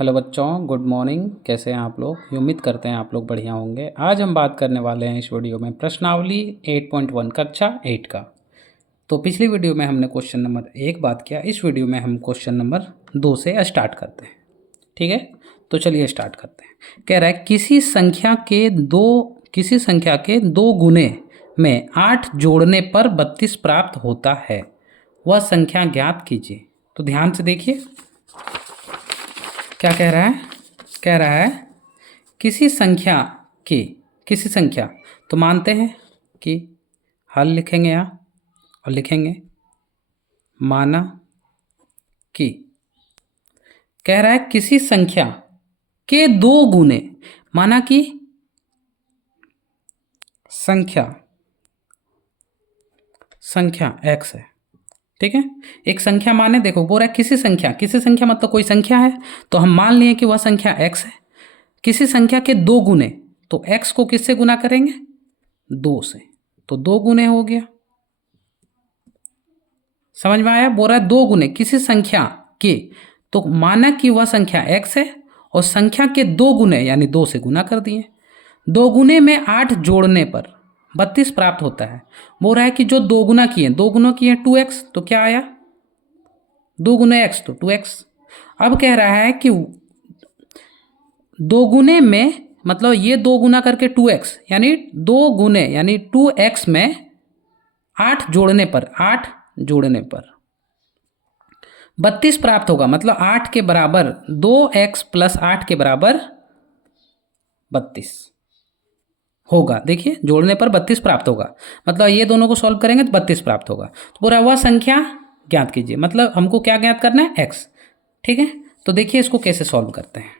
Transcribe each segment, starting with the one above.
Hello बच्चों, good morning. कैसे हैं आप लोग? उम्मीद करते हैं आप लोग बढ़िया होंगे। आज हम बात करने वाले हैं इस वीडियो में प्रश्नावली 8.1 कक्षा 8 का। तो पिछली वीडियो में हमने क्वेश्चन नंबर 1 बात किया, इस वीडियो में हम क्वेश्चन नंबर 2 से स्टार्ट करते हैं। ठीक है, तो चलिए स्टार्ट करते हैं। कह रहा है किसी संख्या के दो गुने में 8 जोड़ने पर 32 प्राप्त होता है, वह संख्या ज्ञात कीजिए। तो ध्यान से देखिए क्या कह रहा है। कह रहा है किसी संख्या तो मानते हैं कि हल लिखेंगे यहाँ और लिखेंगे माना कि। कह रहा है किसी संख्या के दो गुने, माना कि संख्या x है। ठीक है, एक संख्या माने, देखो बोल रहा है किसी संख्या मतलब कोई संख्या है, तो हम मान लिए कि वह संख्या x है। किसी संख्या के दो गुने, तो x को किससे गुना करेंगे? 2 से, तो 2 गुने हो गया। समझ में आया? बोल रहा है 2 गुने किसी संख्या के, तो माना कि वह संख्या x है और संख्या के 2 गुने यानी 2 से गुना कर दिए। 2 गुने में 8 जोड़ने पर 32 प्राप्त होता है। बोल रहा है कि जो 2 गुना किए 2x, तो क्या आया? 2 गुने x तो 2x। अब कह रहा है कि 2 गुने में मतलब ये 2 गुना करके 2x, यानी 2 गुने यानी 2x में 8 जोड़ने पर 32 प्राप्त होगा। मतलब 8 के बराबर 2x प्लस 8 के बराबर 32 होगा। देखिए जोड़ने पर 32 प्राप्त होगा, मतलब ये दोनों को सॉल्व करेंगे तो 32 प्राप्त होगा। तो पूरा वह संख्या ज्ञात कीजिए, मतलब हमको क्या ज्ञात करना है? x। ठीक है, तो देखिए इसको कैसे सॉल्व करते हैं।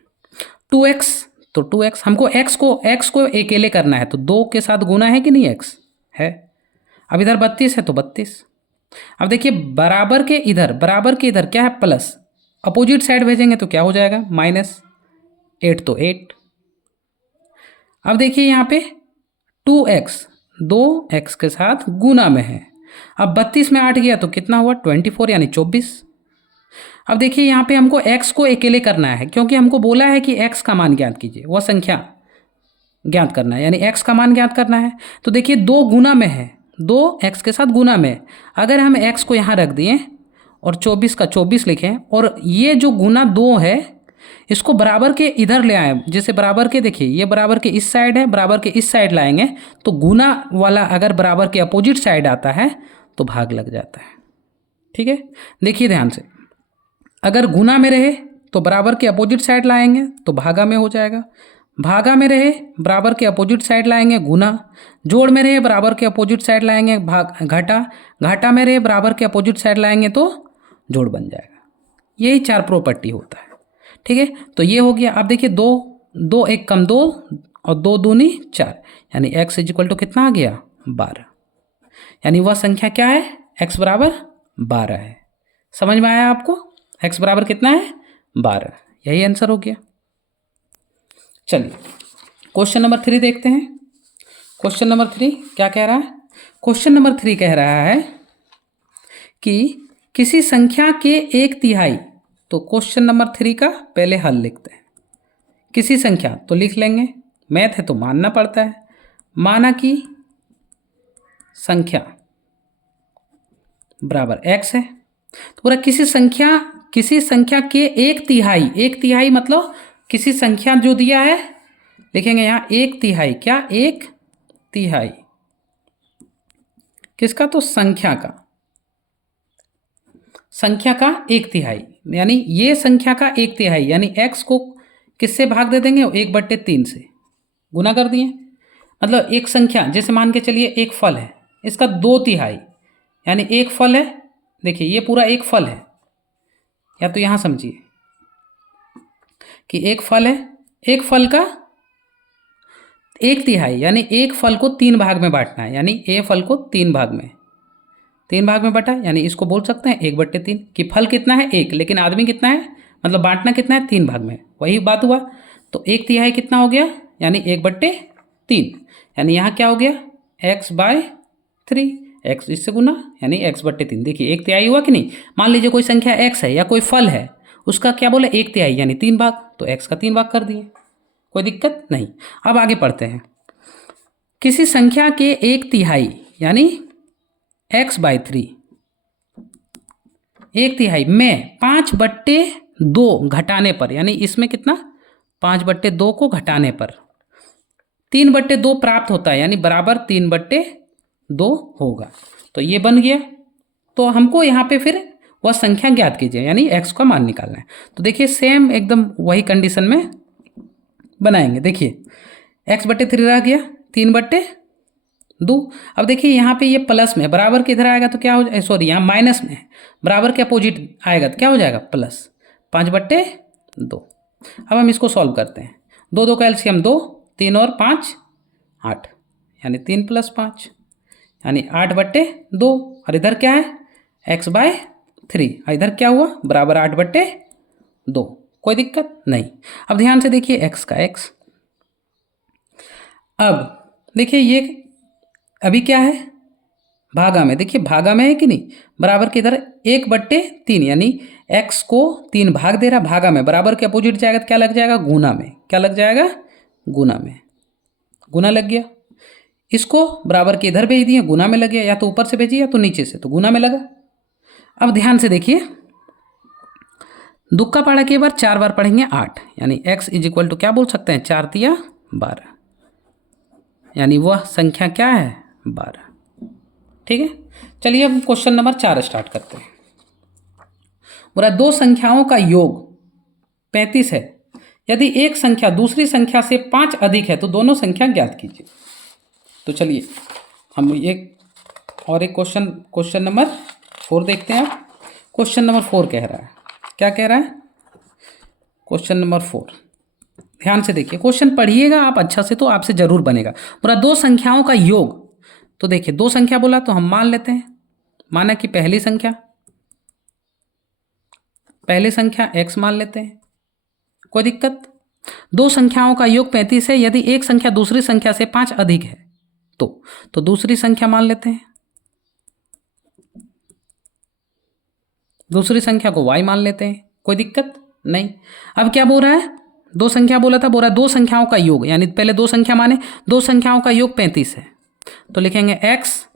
2x, तो 2x हमको x को अकेले करना है, तो 2 के साथ गुना है कि नहीं? x है। अब इधर 32 है तो 32। अब देखिए बराबर के इधर क्या है? प्लस। अपोजिट साइड भेजेंगे तो क्या हो जाएगा? -8 तो 8। अब देखिए यहाँ पे 2x 2x के साथ गुना में है। अब 32 में 8 गया तो कितना हुआ? 24 यानी 24। अब देखिए यहाँ पे हमको x को अकेले करना है, क्योंकि हमको बोला है कि x का मान ज्ञात कीजिए, वह संख्या ज्ञात करना है, यानी x का मान ज्ञात करना है। तो देखिए 2 गुना में है, 2x के साथ गुना में। अगर हम x को यहाँ रख दिए और 24 का 24 लिखें, और ये जो गुना 2 है इसको बराबर के इधर ले आए। जैसे बराबर के, देखिए ये बराबर के इस साइड है, बराबर के इस साइड लाएंगे तो गुना वाला अगर बराबर के अपोजिट साइड आता है तो भाग लग जाता है। ठीक है, देखिए ध्यान से, अगर गुना में रहे तो बराबर के अपोजिट साइड लाएंगे तो भागा में हो जाएगा। भागा में रहे बराबर के अपोजिट साइड लाएंगे गुना। जोड़ में रहे बराबर के अपोजिट साइड लाएंगे घटा। घाटा में रहे बराबर के अपोजिट साइड लाएंगे तो जोड़ बन जाएगा। यही 4 प्रॉपर्टी होता है। ठीक है, तो ये हो गया। अब देखिए 2 1 कम 2 और 2 दूनी 4, यानी x इक्वल टू कितना आ गया? 12। यानी वह संख्या क्या है? x बराबर 12 है। समझ में आया आपको? x बराबर कितना है? 12। यही आंसर हो गया। चलिए क्वेश्चन नंबर 3 देखते हैं। क्वेश्चन नंबर 3 क्या कह रहा है? क्वेश्चन नंबर 3 कह रहा है कि किसी संख्या के 1/3, तो क्वेश्चन नंबर 3 का पहले हल लिखते हैं। किसी संख्या तो लिख लेंगे, मैथ है तो मानना पड़ता है। माना कि संख्या बराबर x है, तो पूरा किसी संख्या के 1/3 मतलब किसी संख्या जो दिया है लिखेंगे यहाँ 1/3। क्या? 1/3 किसका? तो संख्या का 1/3, यानी ये संख्या का 1/3, यानी x को किससे भाग दे देंगे? 1/3 से गुना कर दिए। मतलब एक संख्या, जैसे मान के चलिए एक फल है, इसका 2/3, यानी एक फल है। देखिए ये पूरा एक फल है, या तो यहाँ समझिए कि एक फल है, एक फल का 1/3, यानी एक फल को 3 भाग में बांटना है, यानी ए फल को 3 भाग में बटा, यानी इसको बोल सकते हैं 1/3 कि फल कितना है? 1, लेकिन आदमी कितना है? मतलब बांटना कितना है? 3 भाग में। वही बात हुआ, तो 1/3 कितना हो गया? यानी 1/3, यानी यहाँ क्या हो गया? x/3, x इससे गुना यानी x/3। देखिए 1/3 हुआ कि नहीं? मान लीजिए कोई संख्या x है या कोई फल है, उसका क्या बोला 1/3 यानी 3 भाग, तो x का 3 भाग कर दिए, कोई दिक्कत नहीं। अब आगे पढ़ते हैं। किसी संख्या के 1/3 यानी x/3 1/3 में 5/2 घटाने पर, यानी इसमें कितना 5/2 को घटाने पर 3/2 प्राप्त होता है, यानी बराबर 3/2 होगा। तो ये बन गया। तो हमको यहाँ पे फिर वह संख्या ज्ञात कीजिए, यानी x का मान निकालना है। तो देखिए सेम एकदम वही कंडीशन में बनाएंगे। देखिए x/3 रह गया 3/2। अब देखिए यहाँ पे ये प्लस में बराबर के इधर आएगा तो क्या हो जाएगा, सॉरी यहाँ माइनस में है, बराबर के अपोजिट आएगा तो क्या हो जाएगा प्लस 5/2। अब हम इसको सॉल्व करते हैं। 2 2 का एलसीएम 2, 3 और 5 8, यानी 3 + 5 यानी 8/2। और इधर क्या है x/3, इधर क्या हुआ बराबर 8/2, कोई दिक्कत नहीं। अब ध्यान से देखिए x का x। अब देखिए ये अभी क्या है भागा में, देखिए भागा में है कि नहीं, बराबर के इधर 1/3 यानी x को 3 भाग दे रहा, भागा में बराबर के अपोजिट जाएगा तो क्या लग जाएगा गुना में, क्या लग जाएगा गुना में, गुना लग गया। इसको बराबर के इधर भेज दिए, गुना में लग गया, या तो ऊपर से भेजिए या तो नीचे से, तो गुना में लगा। अब ध्यान से देखिए दुक्का पाड़ा के बार 4 बार पढ़ेंगे 8, यानी x = क्या बोल सकते हैं 4 × 12, यानी वह संख्या क्या है 12। ठीक है, चलिए अब क्वेश्चन नंबर 4 स्टार्ट करते हैं। बोला 2 संख्याओं का योग 35 है, यदि एक संख्या दूसरी संख्या से 5 अधिक है तो दोनों संख्या ज्ञात कीजिए। तो चलिए हम एक क्वेश्चन नंबर 4 देखते हैं। क्वेश्चन नंबर 4 कह रहा है, क्या कह रहा है क्वेश्चन नंबर 4, ध्यान से देखिए क्वेश्चन पढ़िएगा आप अच्छा से तो आपसे जरूर बनेगा। बोला 2 संख्याओं का योग, तो देखिए 2 संख्या बोला तो हम मान लेते हैं, माना कि पहली संख्या x मान लेते हैं, कोई दिक्कत। 2 संख्याओं का योग 35 है, यदि एक संख्या दूसरी संख्या से 5 अधिक है तो दूसरी संख्या मान लेते हैं, दूसरी संख्या को y मान लेते हैं, कोई दिक्कत नहीं। अब क्या बोल रहा है 2 संख्या बोला था, बोल रहा है 2 संख्याओं का योग, यानी पहले 2 संख्या माने, 2 संख्याओं का योग 35 है, तो लिखेंगे x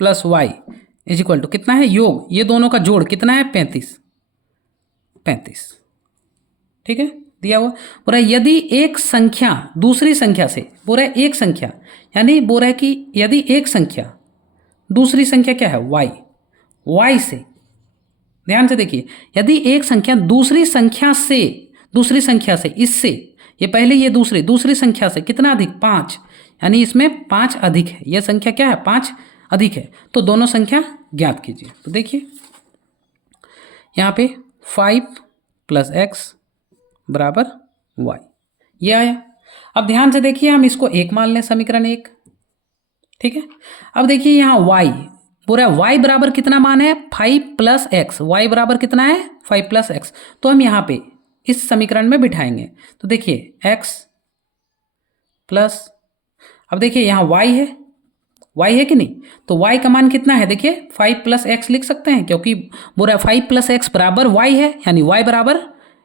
+ y = कितना है योग, ये दोनों का जोड़ कितना है 35। ठीक है, दिया हुआ। बोल रहा है यदि एक संख्या दूसरी संख्या से, बोल रहा है एक संख्या, यानी बोल रहा है कि यदि एक संख्या दूसरी संख्या क्या है y से, ध्यान से देखिए, यदि एक संख्या दूसरी संख्या से इससे, ये पहले ये दूसरी संख्या से कितना अधिक 5, यानी इसमें 5 अधिक है, यह संख्या क्या है 5 अधिक है, तो दोनों संख्या ज्ञात कीजिए। तो देखिए यहाँ पे 5 + x = y, ये आया। अब ध्यान से देखिए हम इसको 1 मान लें, समीकरण 1। ठीक है, अब देखिए यहाँ y, पूरा y बराबर कितना मान है 5 + x, y बराबर कितना है 5 + x, तो हम यहाँ पे इस समीकरण में बिठाएंगे। तो देखिए x प्लस, अब देखिए यहाँ y है कि नहीं, तो y का मान कितना है, देखिए 5 + x लिख सकते हैं, क्योंकि बोला 5 + x = y है, यानी y बराबर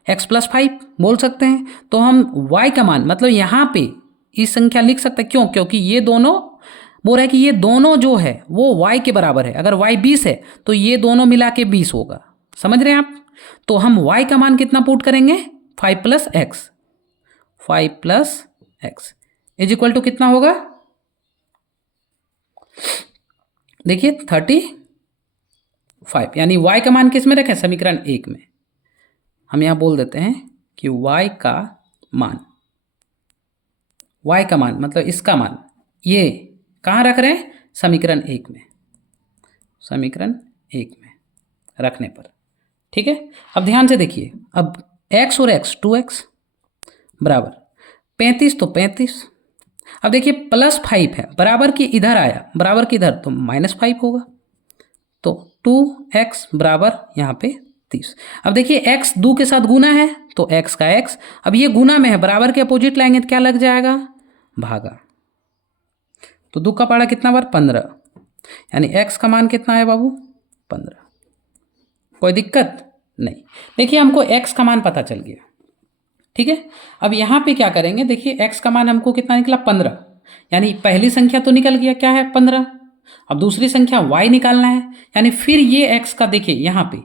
x + 5 बोल सकते हैं। तो हम y का मान मतलब यहाँ पे इस संख्या लिख सकते हैं, क्यों, क्योंकि ये दोनों बोल रहा है कि ये दोनों जो है वो y के बराबर है, अगर y 20 है तो ये दोनों मिला के 20 होगा, समझ रहे हैं आप। तो हम y का मान कितना पुट करेंगे 5 + x, 5 + x = कितना होगा, देखिए 35, यानी y का मान किस में रखें समीकरण 1 में। हम यहाँ बोल देते हैं कि y का मान मतलब इसका मान ये कहाँ रख रहे हैं समीकरण 1 में, समीकरण 1 में रखने पर। ठीक है, अब ध्यान से देखिए, अब x और x 2x बराबर 35, तो 35। अब देखिए +5 है, बराबर की इधर आया, बराबर की इधर तो -5 होगा, तो 2x बराबर यहाँ पे 30। अब देखिए x 2 के साथ गुना है तो x का x, अब ये गुना में है, बराबर के अपोजिट लाएंगे तो क्या लग जाएगा भागा, तो 2 का पाड़ा कितना बार 15, यानी x का मान कितना है बाबू 15, कोई दिक्कत नहीं। देखिए हमको x का मान पता चल गया, ठीक है। अब यहाँ पे क्या करेंगे, देखिए x का मान हमको कितना निकला 15, यानी पहली संख्या तो निकल गया क्या है 15। अब दूसरी संख्या y निकालना है, यानी फिर ये x का देखिए यहाँ पे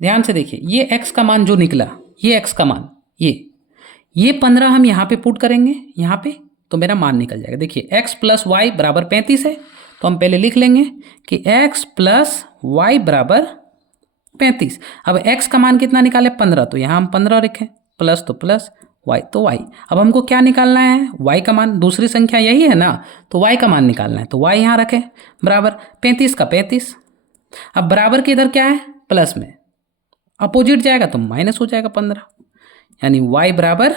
ध्यान से देखिए, ये x का मान जो निकला, ये x का मान ये 15 हम यहाँ पे पुट करेंगे यहाँ पे, तो मेरा मान निकल जाएगा। देखिए x प्लस वाई बराबर 35 है, तो हम पहले लिख लेंगे कि x प्लस वाई बराबर 35। अब x का मान कितना निकाले 15, तो यहाँ हम 15 रखें, प्लस तो प्लस, y तो y। अब हमको क्या निकालना है, y का मान, दूसरी संख्या यही है ना, तो y का मान निकालना है, तो y यहाँ रखें बराबर 35 का 35। अब बराबर के इधर क्या है प्लस में, अपोजिट जाएगा तो माइनस हो जाएगा 15, यानी y बराबर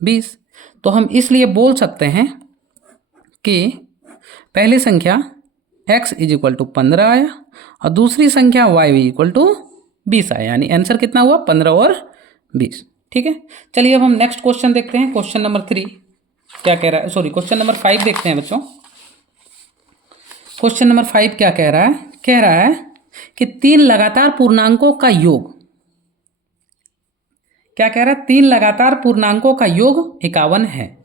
20। तो हम इसलिए बोल सकते हैं कि पहली संख्या x इज इक्वल टू 15 आया और दूसरी संख्या y इक्वल टू 20 आया, यानी आंसर कितना हुआ 15 और 20, ठीक है। चलिए अब हम नेक्स्ट क्वेश्चन देखते हैं, क्वेश्चन नंबर 3 क्या कह रहा है, सॉरी क्वेश्चन नंबर 5 देखते हैं बच्चों। क्वेश्चन नंबर 5 क्या कह रहा है, कह रहा है कि 3 लगातार पूर्णांकों का योग, क्या कह रहा है, 3 लगातार पूर्णांकों का योग 51 है।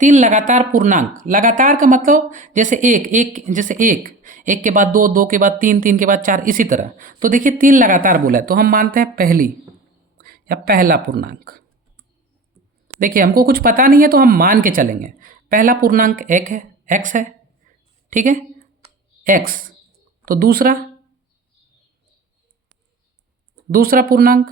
3 लगातार पूर्णांक, लगातार का मतलब जैसे एक जैसे एक के बाद दो, दो के बाद तीन, तीन के बाद चार, इसी तरह। तो देखिए 3 लगातार बोला है, तो हम मानते हैं पहली या पहला पूर्णांक। देखिए हमको कुछ पता नहीं है तो हम मान के चलेंगे, पहला पूर्णांक एक है, x है, ठीक है, x। तो दूसरा पूर्णांक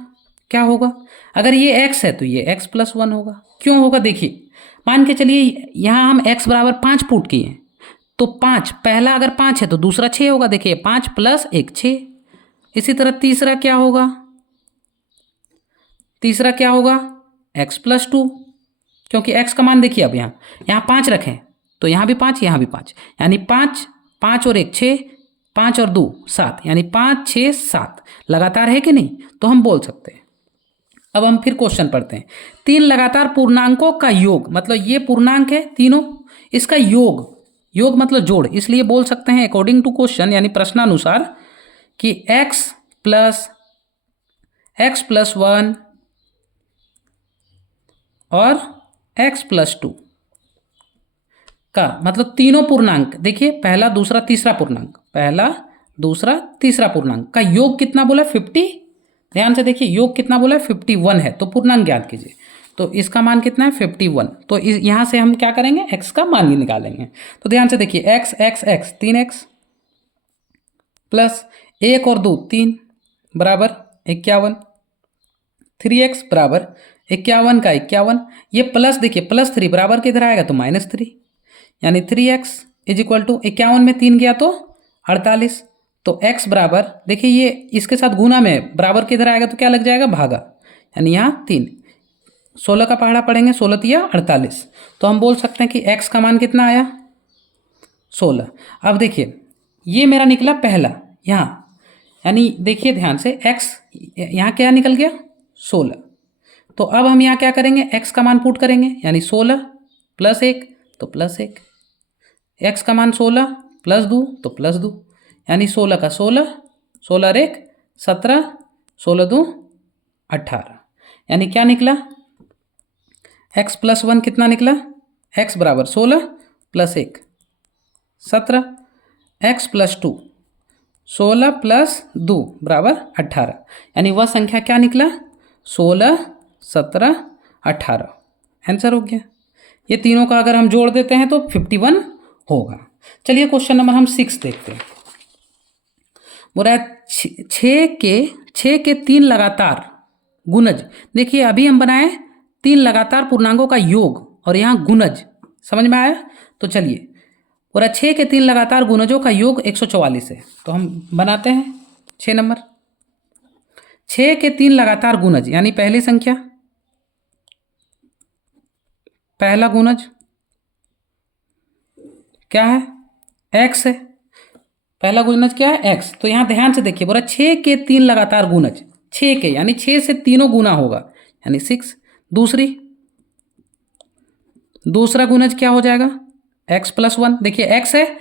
क्या होगा, अगर ये x है तो ये x प्लस 1 होगा। क्यों होगा, देखिए मान के चलिए यहाँ हम x बराबर 5 पुट किए हैं, तो 5, पहला अगर 5 है तो दूसरा 6 होगा। देखिए 5 प्लस 1 6। इसी तरह तीसरा क्या होगा, तीसरा क्या होगा x प्लस 2, क्योंकि x का मान देखिए अब यहाँ 5 रखें तो यहाँ भी 5, यहाँ भी 5, यानी 5, 5 और 1 6, 5 और 2 7, यानी 5 6 7 लगातार है कि नहीं, तो हम बोल सकते हैं। अब हम फिर क्वेश्चन पढ़ते हैं, 3 लगातार पूर्णांकों का योग, मतलब ये पूर्णांक है तीनों, इसका योग मतलब जोड़, इसलिए बोल सकते हैं अकॉर्डिंग टू क्वेश्चन यानी प्रश्नानुसार कि x प्लस 1 और x प्लस 2 का मतलब तीनों पूर्णांक, देखिए पहला दूसरा तीसरा पूर्णांक, पहला दूसरा तीसरा पूर्णांक का योग कितना बोला 50। ध्यान से देखिए योग कितना बोला 51 है, तो पूर्णांक ज्ञात कीजिए, तो इसका मान कितना है 51। तो यहाँ से हम क्या करेंगे, x का मान भी निकालेंगे। तो ध्यान से देखिए x 3x प्लस 1 और 2 3 बराबर 51, 3x बराबर 51 का 51, ये प्लस देखिए प्लस 3 बराबर किधर आएगा तो -3, यानी 3x इज इक्वल टू 51 में 3 गया तो 48। तो x बराबर देखिए ये इसके साथ गुना में बराबर किधर आएगा तो क्या लग जाएगा भागा, यानी यहाँ 3, 16 का पहाड़ा पढ़ेंगे, 16 तिया 48, तो हम बोल सकते हैं कि x का मान कितना आया 16। अब देखिए ये मेरा निकला पहला यहाँ, यानी देखिए ध्यान से x यहाँ क्या निकल गया 16। तो अब हम यहाँ क्या करेंगे, x का मान पुट करेंगे, यानी 16 प्लस 1 तो प्लस 1, x का मान 16 प्लस 2 तो प्लस 2, यानी 16 का 16, 16 और 1 17, 16 2 18, यानी क्या निकला x प्लस 1 कितना निकला, x बराबर 16 प्लस 1 17, x प्लस 2 16 प्लस 2 बराबर 18, यानी वह संख्या क्या निकला 16 17 18, आंसर हो गया। ये तीनों का अगर हम जोड़ देते हैं तो 51 होगा। चलिए क्वेश्चन नंबर हम 6 देखते हैं। बोला 6 के 3 लगातार गुणज, देखिए अभी हम बनाए 3 लगातार पूर्णांकों का योग और यहाँ गुणज, समझ में आया। तो चलिए बोला 6 के 3 लगातार गुणजों का योग 144 है, तो हम बनाते हैं 6 नंबर। 6 के 3 लगातार गुणज, यानी पहली संख्या पहला गुणज क्या है x है, पहला गुणज क्या है x। तो यहाँ ध्यान से देखिए बोला 6 के 3 लगातार गुणज, 6 के यानी 6 से तीनों गुना होगा, यानी 6। दूसरा गुणज क्या हो जाएगा x प्लस 1, देखिए x है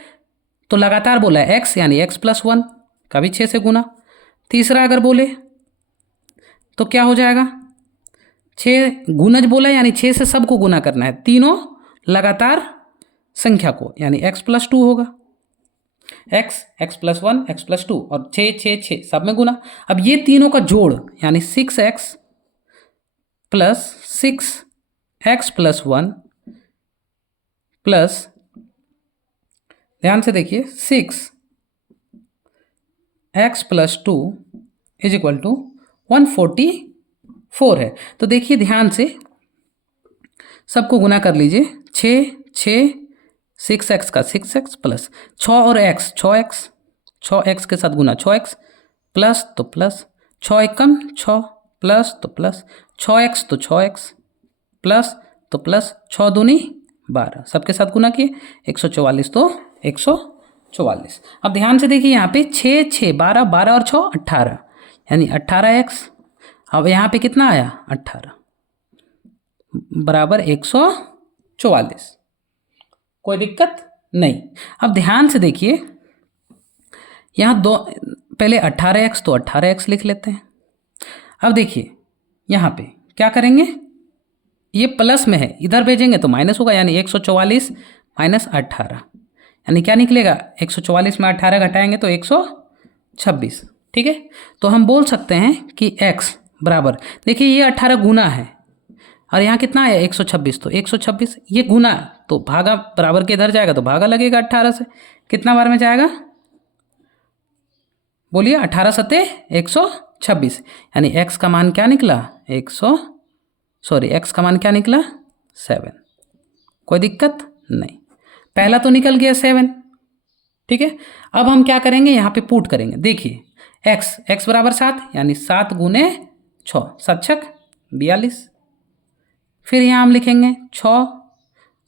तो लगातार बोला है x, यानी x प्लस 1 का भी 6 से गुना। तीसरा अगर बोले तो क्या हो जाएगा, 6 गुणज बोला यानी 6 से सबको गुना करना है, तीनों लगातार संख्या को, यानी x+2 होगा, x+1 x+2 और 6 6 6 सब में गुना। अब ये तीनों का जोड़ यानी 6x प्लस 6x+1 प्लस, ध्यान से देखिए, 6x+2 इज इक्वल टू 144 है। तो देखिए ध्यान से सबको गुना कर लीजिए, 6 6 6x का 6x प्लस 6 और x 6x के साथ गुना 6x प्लस तो प्लस 6 एकम 6 प्लस तो प्लस 6x तो 6x प्लस तो प्लस 6 दूनी 12, सबके साथ गुना किए 144 तो 144। अब ध्यान से देखिए यहाँ पे 6 6 12 12 और 6 18 यानी 18x। अब यहाँ पे कितना आया 18 बराबर 144, कोई दिक्कत नहीं। अब ध्यान से देखिए यहाँ दो, पहले 18x तो 18x लिख लेते हैं। अब देखिए यहाँ पे क्या करेंगे, ये प्लस में है, इधर भेजेंगे तो माइनस होगा, यानी 144 माइनस 18 यानी क्या निकलेगा, 144 में 18 घटाएंगे तो 126। ठीक है, तो हम बोल सकते हैं कि x बराबर, देखिए ये 18 गुना है और यहाँ कितना है 126, तो 126 ये गुना तो भागा बराबर के इधर जाएगा तो भागा लगेगा 18 से, कितना बार में जाएगा बोलिए, 18 सत्ते 126 यानी x का मान क्या निकला, x का मान क्या निकला 7, कोई दिक्कत नहीं, पहला तो निकल गया 7। ठीक है, अब हम क्या करेंगे, यहाँ पे पुट करेंगे, देखिए x बराबर 7 यानी 7 गुने 6 7 छक 42, फिर यहाँ हम लिखेंगे 6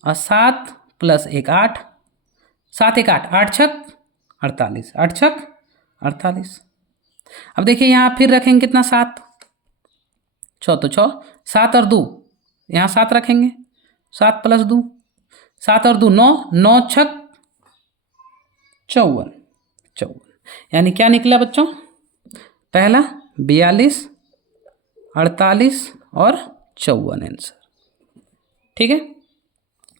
और 7 प्लस 1 8, 7 1 8 8 छक 48 8 छक 48। अब देखिए यहाँ फिर रखेंगे कितना 7, 6 तो 6 7 और 2 यहाँ 7 रखेंगे, 7 प्लस 2 7 और 2 9 9 छक 54 यानी क्या निकला बच्चों, पहला 42 48 और 54 आंसर। ठीक है,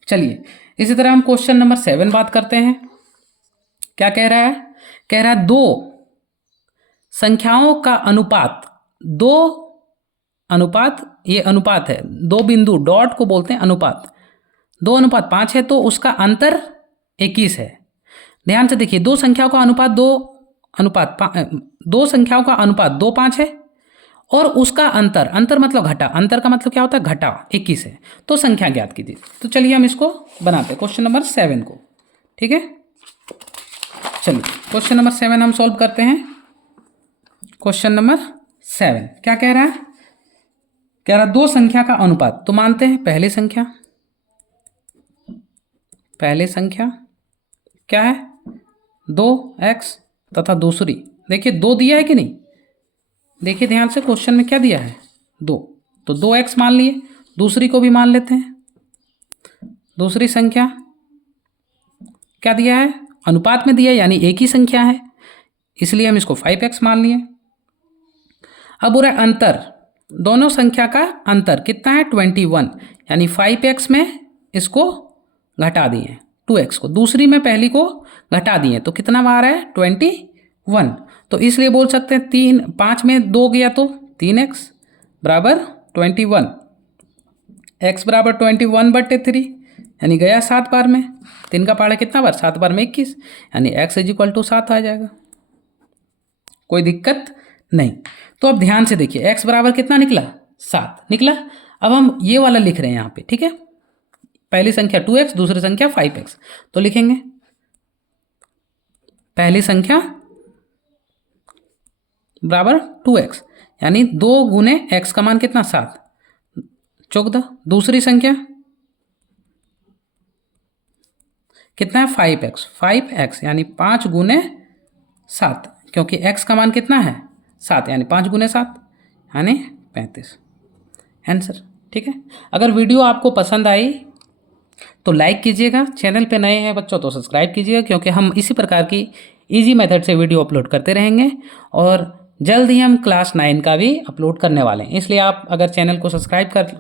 चलिए इसी तरह हम क्वेश्चन नंबर 7 बात करते हैं। क्या कह रहा है, कह रहा है दो संख्याओं का अनुपात, दो अनुपात, ये अनुपात है, दो बिंदु डॉट को बोलते हैं अनुपात, 2:5 है तो उसका अंतर 21 है। ध्यान से देखिए दो संख्याओं का अनुपात 2:5 है और उसका अंतर मतलब घटा, अंतर का मतलब क्या होता है घटा, 21 है, तो संख्या ज्ञात कीजिए। तो चलिए हम इसको बनाते हैं क्वेश्चन नंबर 7 को। ठीक है, चलिए क्वेश्चन नंबर 7 हम सॉल्व करते हैं। क्वेश्चन नंबर 7 क्या कह रहा है, कह रहा है दो संख्या का अनुपात, तो मानते हैं पहली संख्या क्या है 2x तथा दूसरी, देखिए 2 दिया है कि नहीं, देखिए ध्यान से क्वेश्चन में क्या दिया है 2, तो 2x मान लिए, दूसरी को भी मान लेते हैं, दूसरी संख्या क्या दिया है, अनुपात में दिया है यानी एक ही संख्या है, इसलिए हम इसको 5x मान लिए। अब बोल रहा है अंतर, दोनों संख्या का अंतर कितना है 21 यानी 5x में इसको घटा दिए 2x को, दूसरी में पहली को घटा दिए तो कितना आ रहा है 21, तो इसलिए बोल सकते हैं 5 में 2 गया तो 3x बराबर 21, x बराबर 21/3 यानी गया 7 बार में, 3 का पहाड़ा कितना बार 7 बार में 21 यानी x = 7 आ जाएगा, कोई दिक्कत नहीं। तो अब ध्यान से देखिए x बराबर कितना निकला 7 निकला। अब हम ये वाला लिख रहे हैं यहाँ पे, ठीक है, पहली संख्या 2x दूसरी संख्या 5x, तो लिखेंगे पहली संख्या बराबर 2x यानी 2 गुने x का मान कितना 7 14, दूसरी संख्या कितना है 5x यानी 5 गुने 7 क्योंकि x का मान कितना है 7 यानी 5 गुने 7 यानी 35 आंसर। ठीक है, अगर वीडियो आपको पसंद आई तो लाइक कीजिएगा, चैनल पे नए हैं बच्चों तो सब्सक्राइब कीजिएगा, क्योंकि हम इसी प्रकार की इजी मेथड से वीडियो अपलोड करते रहेंगे। और जल्द ही हम क्लास 9 का भी अपलोड करने वाले हैं, इसलिए आप अगर चैनल को सब्सक्राइब कर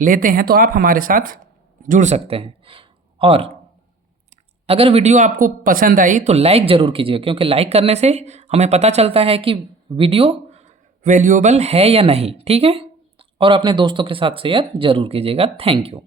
लेते हैं तो आप हमारे साथ जुड़ सकते हैं। और अगर वीडियो आपको पसंद आई तो लाइक ज़रूर कीजिए, क्योंकि लाइक करने से हमें पता चलता है कि वीडियो वैल्यूएबल है या नहीं, ठीक है। और अपने दोस्तों के साथ शेयर ज़रूर कीजिएगा। Thank you.